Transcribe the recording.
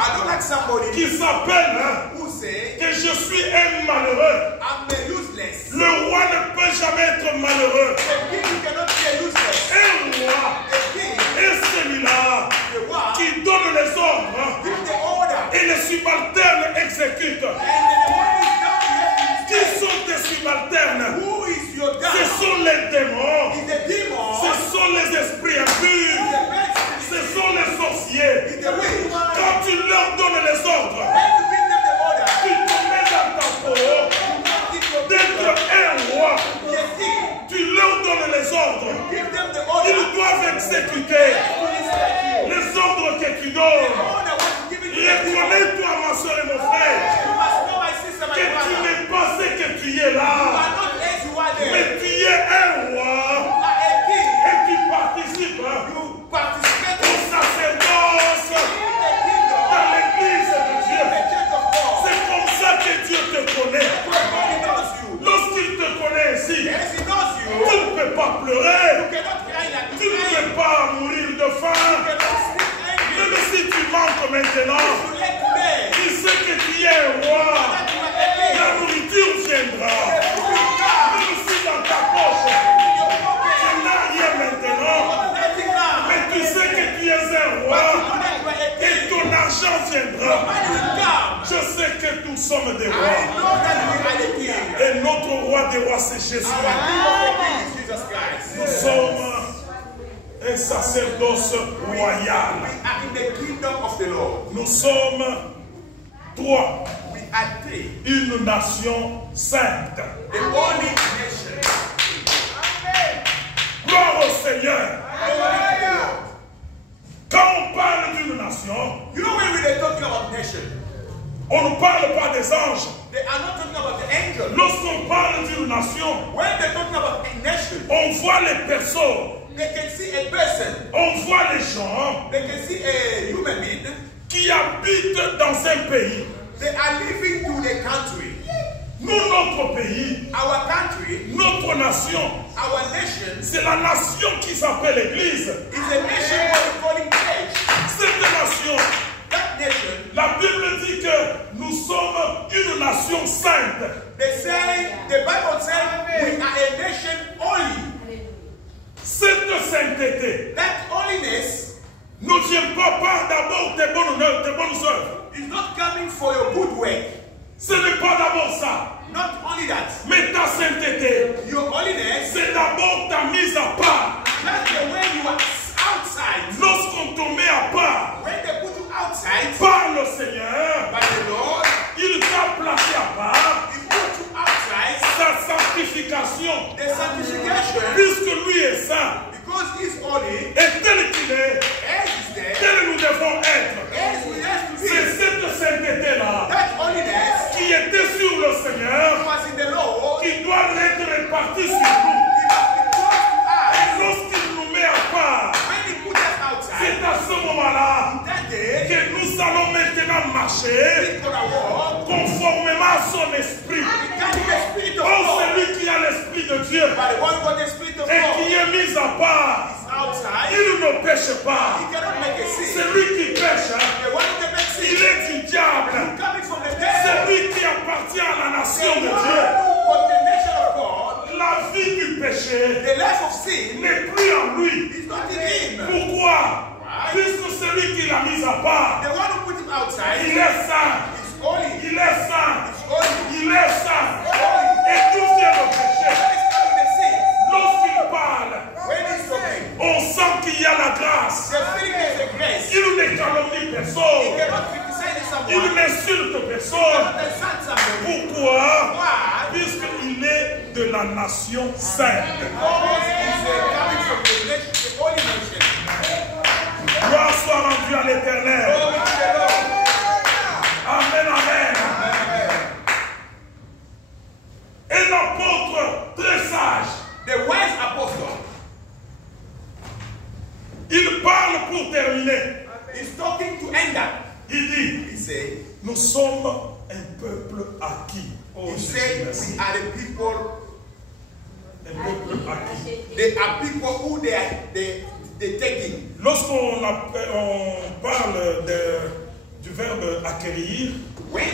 I don't like somebody qui s'appelle who say, que je suis un malheureux. I'm useless. Le roi ne peut jamais être malheureux. A king cannot be useless. Un roi A king, est celui-là the one, qui donne les ordres give the order. et les subalternes exécutent. And the one is done, Qui sont tes subalternes? who is your God? Ce sont les démons. Is the demon. Ce sont les esprits impurs. Is the best. Ce sont les sorciers. Is the witch. Quand tu leur donnes les ordres, When you give them the order, tu te mets dans ta peau give your d'être people un roi. the king. Tu leur donnes les ordres. Give them the order. Ils doivent exécuter To respect you. les ordres que tu The donnes. order was given to the people. Reconnais-toi, ma soeur et mon frère, You must know, my sister, my que tu brother. n'es pas ce que tu es You là, are not as you are there. mais tu es un roi You are a king. et tu participes You participate au sacerdoce in the kingdom, dans l'église de in Dieu. the church of God. C'est comme ça que Dieu te connaît. Everybody knows you. Lorsqu'il te connaît ainsi, Yes, he knows tu you. ne peux pas pleurer, You cannot cry like tu ne this. peux pas mourir de You faim, cannot sleep angry. même si tu manques maintenant. You let today. Tu sais que tu es un roi, That you are a king. la nourriture viendra. The food is God. Même si dans ta poche, In your tu pocket. n'as rien maintenant, Nothing now. mais tu sais que tu es un But you roi know that you are a et king. ton argent viendra. Money will come. Je sais que nous sommes des I rois. know that we are the king. Et notre roi des rois, c'est Jésus. Our king of the king is Jesus Christ. Nous sommes un sacerdoce royal. We are in the kingdom of the Lord. Nous sommes trois, We are three. une nation sainte. The holy nation. Gloire au Seigneur. Hallelujah. Quand on parle d'une nation, You know when we are talking about nation, on ne parle pas des anges. they are not talking about the angels. Lorsqu'on parle d'une nation, When they're talking about a nation, on voit les personnes, they can see a person, on voit les gens they can see a human being. qui habitent dans un pays. They are living to the country. Nous, notre pays, Our country, notre nation, our nation, c'est la nation qui s'appelle l'Église. is a nation what we call church. Cette nation, That nation, la Bible dit que nous sommes une nation sainte. they say, the Bible says we are a nation holy. Cette sainteté That holiness ne vient pas d'abord tes bonnes œuvres. is not coming for your good work. Ce n'est pas d'abord ça. Not only that, Mais ta sainteté, your holiness, c'est d'abord ta mise à part. that's the way you are outside. Lorsqu'on te met à part When they put you outside par le Seigneur, by the Lord, il t'a placé à part. He put you outside Sa sanctification, the sanctification puisque lui est saint, because He's holy, et tel qu'il est, as is there, tel nous devons être. as we have to C'est be. cette sainteté-là That holiness qui était sur le Seigneur, was in the Lord, qui doit être répartie sur nous. He must be close to us. Et lorsqu'il nous met à part, When He put us outside, c'est à ce moment-là that day, que nous allons maintenant marcher He's gonna walk conformément à son esprit. carrying the Spirit of Oh, God. celui qui a l'esprit de Dieu But the one who got the Spirit of et God qui est mis à part, is outside. il ne pêche pas. He cannot make a sin. Celui qui pêche, The one who can make il sin, est du diable. coming from the devil. Celui qui appartient à la nation The de one Dieu. who got the nation of God, La vie du péché the life of sin, n'est plus en lui. is not in him. Pourquoi? Puisque celui qui l'a mis à part, The one who put him outside il est saint. is holy. Il est saint. Is holy. Il est saint. Holy. Et d'où vient le péché? When he's coming the sin, Lorsqu'il parle, when he's talking, on sent qu'il y a la grâce. the feeling is a grace. Il ne calomnie He personne. cannot criticize Il someone. n'insulte He personne. cannot insult somebody. Pourquoi? Why? Puisqu'il est de la nation sainte. Because he's coming from the nation, the holy nation. Gloire soit rendue à l'Éternel. Glory to the Lord. Amen, amen. Amen. Un apôtre très sage. The wise apostle Il parle pour terminer. is talking to Enda. Il dit, He said, nous sommes un peuple acquis. Oh, he Jésus, said, merci. we are the people, Un peuple acquis. they are people who they taking. Lorsqu'on on parle du verbe acquérir, When